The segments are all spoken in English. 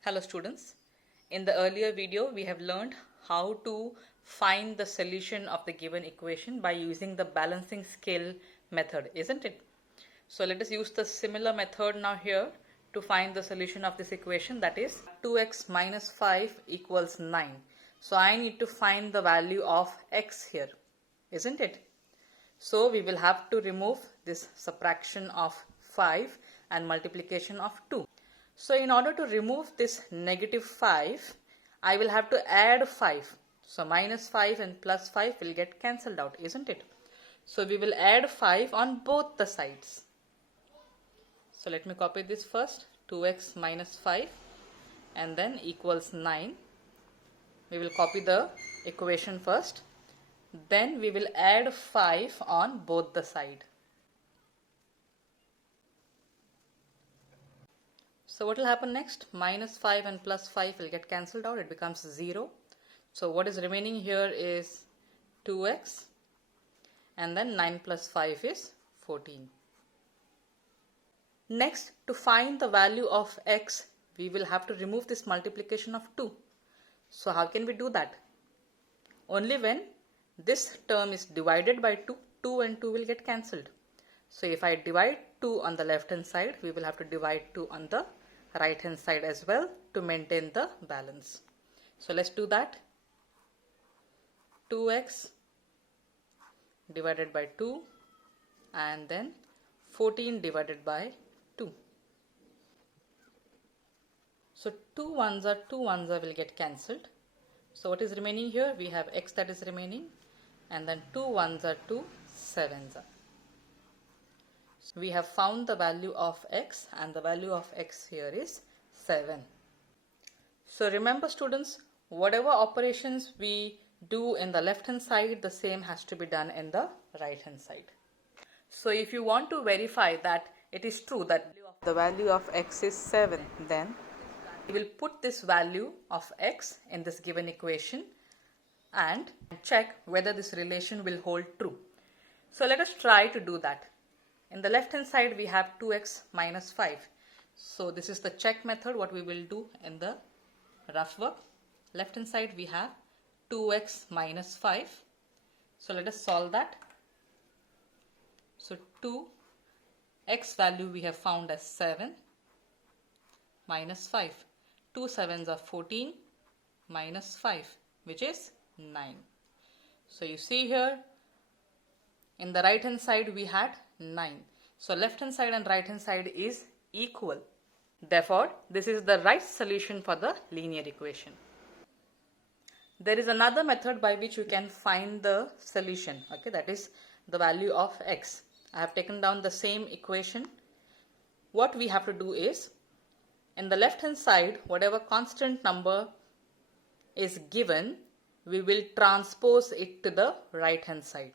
Hello students, in the earlier video we have learned how to find the solution of the given equation by using the balancing scale method, isn't it? So let us use the similar method now here to find the solution of this equation, that is 2x minus 5 equals 9. So I need to find the value of x here, isn't it? So we will have to remove this subtraction of 5 and multiplication of 2. So in order to remove this negative 5, I will have to add 5. So minus 5 and plus 5 will get cancelled out, isn't it? So we will add 5 on both the sides. So let me copy this first, 2x minus 5 and then equals 9. We will copy the equation first. Then we will add 5 on both the side. So what will happen next? Minus 5 and plus 5 will get cancelled out. It becomes 0. So what is remaining here is 2x and then 9 plus 5 is 14. Next, to find the value of x, we will have to remove this multiplication of 2. So how can we do that? Only when this term is divided by 2, 2 and 2 will get cancelled. So if I divide 2 on the left hand side, we will have to divide 2 on the right hand side as well to maintain the balance. So let's do that. 2x divided by 2 and then 14 divided by 2. So 2 ones will get cancelled. So what is remaining here? We have x that is remaining, and then 2 ones are 2 sevens are. So we have found the value of x, and the value of x here is 7. So remember students, whatever operations we do in the left hand side, the same has to be done in the right hand side. So if you want to verify that it is true that the value of x is 7, then we will put this value of x in this given equation and check whether this relation will hold true. So let us try to do that. In the left hand side we have 2x minus 5. So this is the check method, what we will do in the rough work. Left hand side we have 2x minus 5. So let us solve that. So 2, x value we have found as 7 minus 5. 2 sevens are 14 minus 5, which is 9. So you see here in the right hand side we had 9. So left hand side and right hand side is equal. Therefore, this is the right solution for the linear equation. There is another method by which you can find the solution. Okay, that is the value of x. I have taken down the same equation. What we have to do is, in the left hand side, whatever constant number is given, we will transpose it to the right hand side.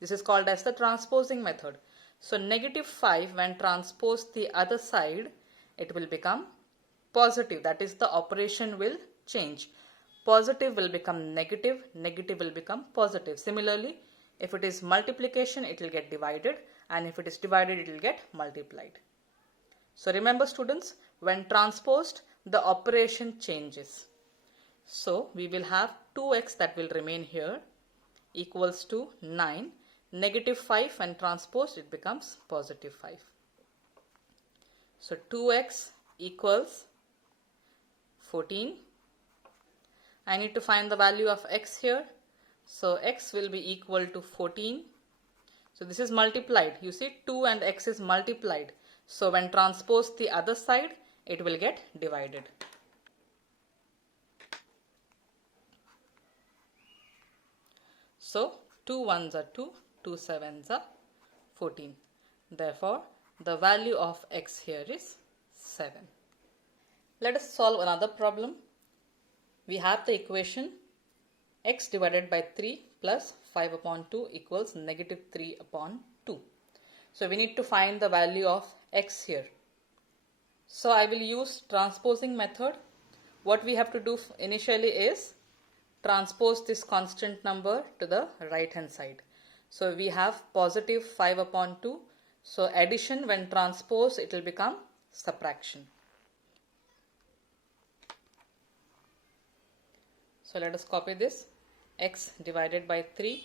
This is called as the transposing method. So negative 5, when transposed the other side, it will become positive. That is, the operation will change. Positive will become negative, negative will become positive. Similarly, if it is multiplication, it will get divided, and if it is divided, it will get multiplied. So remember students, when transposed, the operation changes. So we will have 2x that will remain here equals to 9. Negative 5 when transposed, it becomes positive 5. So 2x equals 14. I need to find the value of x here. So x will be equal to 14. So this is multiplied. You see 2 and x is multiplied. So when transposed the other side, it will get divided. So 2 ones are 2, 2 sevens are 14. Therefore, the value of x here is 7. Let us solve another problem. We have the equation x divided by 3 plus 5 upon 2 equals negative 3 upon 2. So we need to find the value of x here. So I will use transposing method. What we have to do initially is transpose this constant number to the right hand side. So we have positive 5 upon 2. So addition when transposed, it will become subtraction. So let us copy this. X divided by 3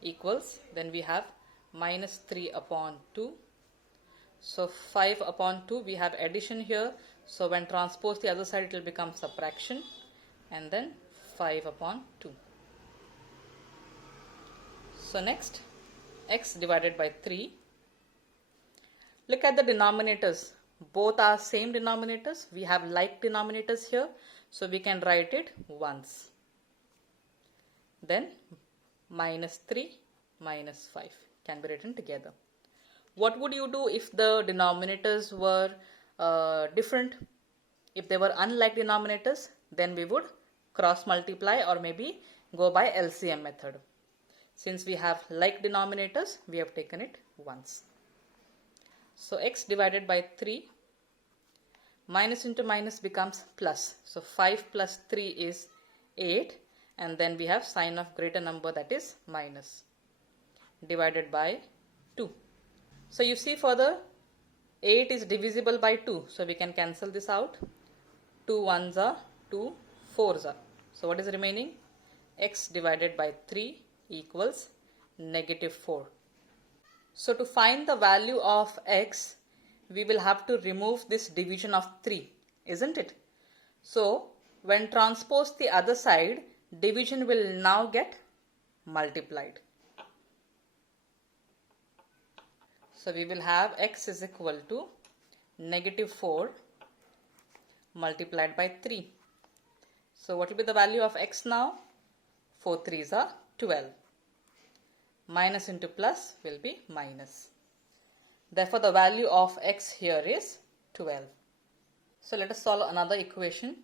equals, then we have minus 3 upon 2. So 5 upon 2, we have addition here. So when transposed the other side, it will become subtraction. And then 5 upon 2. So next, x divided by 3. Look at the denominators. Both are same denominators. We have like denominators here. So we can write it once. Then minus 3 minus 5 can be written together. What would you do if the denominators were different? If they were unlike denominators, then we would cross multiply or maybe go by LCM method. Since we have like denominators, we have taken it once. So x divided by 3, minus into minus becomes plus. So 5 plus 3 is 8, and then we have sign of greater number, that is minus, divided by 2. So you see further, 8 is divisible by 2. So we can cancel this out. 2 ones are 2 fours are. So what is remaining? X divided by 3 equals negative 4. So to find the value of x, we will have to remove this division of 3, isn't it? So when transposed the other side, division will now get multiplied. So we will have x is equal to negative 4 multiplied by 3. So what will be the value of x now? 4 3s are 12. Minus into plus will be minus. Therefore, the value of x here is 12. So let us solve another equation.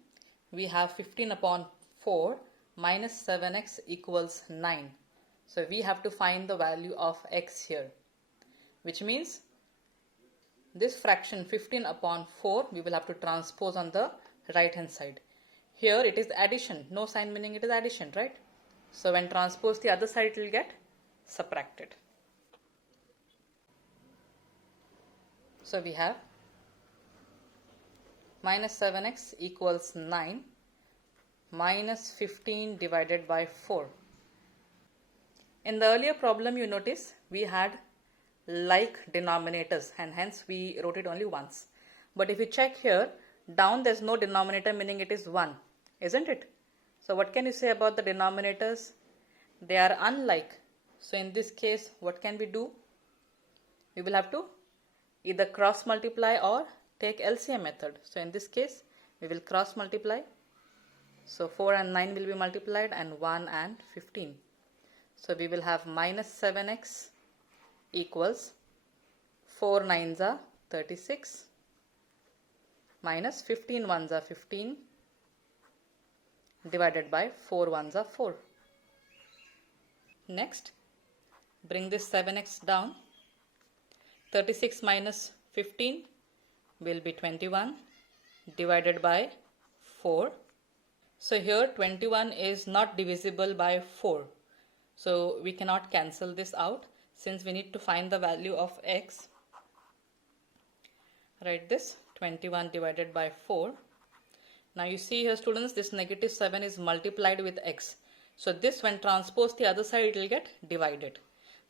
We have 15 upon 4 minus 7x equals 9. So we have to find the value of x here, which means this fraction 15 upon 4 we will have to transpose on the right hand side. Here it is addition, no sign meaning it is addition, right? So when transposed the other side, it will get subtracted. So we have minus 7x equals 9 minus 15 divided by 4. In the earlier problem, you notice we had like denominators and hence we wrote it only once. But if you check here, down there's no denominator, meaning it is 1, isn't it? So what can you say about the denominators? They are unlike. So in this case, what can we do? We will have to either cross multiply or take LCM method. So in this case, we will cross multiply. So 4 and 9 will be multiplied and 1 and 15. So we will have minus 7x equals 4 9s are 36 minus 15 1s are 15 divided by 4 1s are 4. Next, bring this 7x down. 36 minus 15 will be 21 divided by 4. So here 21 is not divisible by 4. So we cannot cancel this out since we need to find the value of x. Write this 21 divided by 4. Now you see here, students, this negative 7 is multiplied with x. So this, when transposed the other side, it will get divided.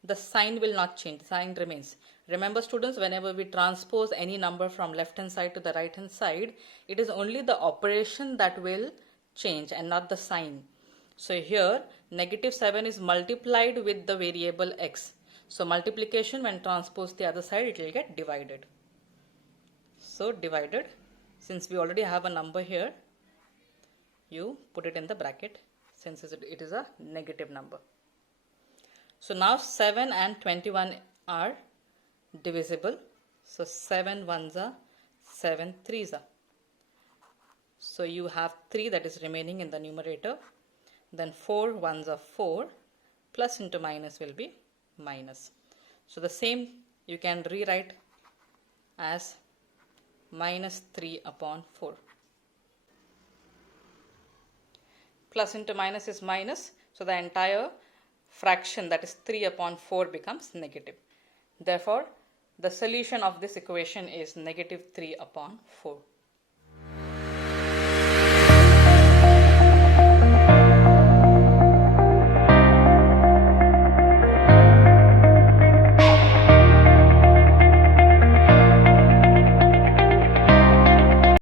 The sign will not change, the sign remains. Remember students, whenever we transpose any number from left hand side to the right hand side, it is only the operation that will change and not the sign. So here negative 7 is multiplied with the variable x. So multiplication, when transposed the other side, it will get divided. So divided, since we already have a number here, you put it in the bracket since it is a negative number. So now 7 and 21 are divisible. So 7 1s are 7 3s are. So you have 3 that is remaining in the numerator. Then 4 1s are 4. Plus into minus will be minus. So the same you can rewrite as minus 3 upon 4. Plus into minus is minus. So the entire fraction, that is 3 upon 4, becomes negative. Therefore, the solution of this equation is negative 3 upon 4.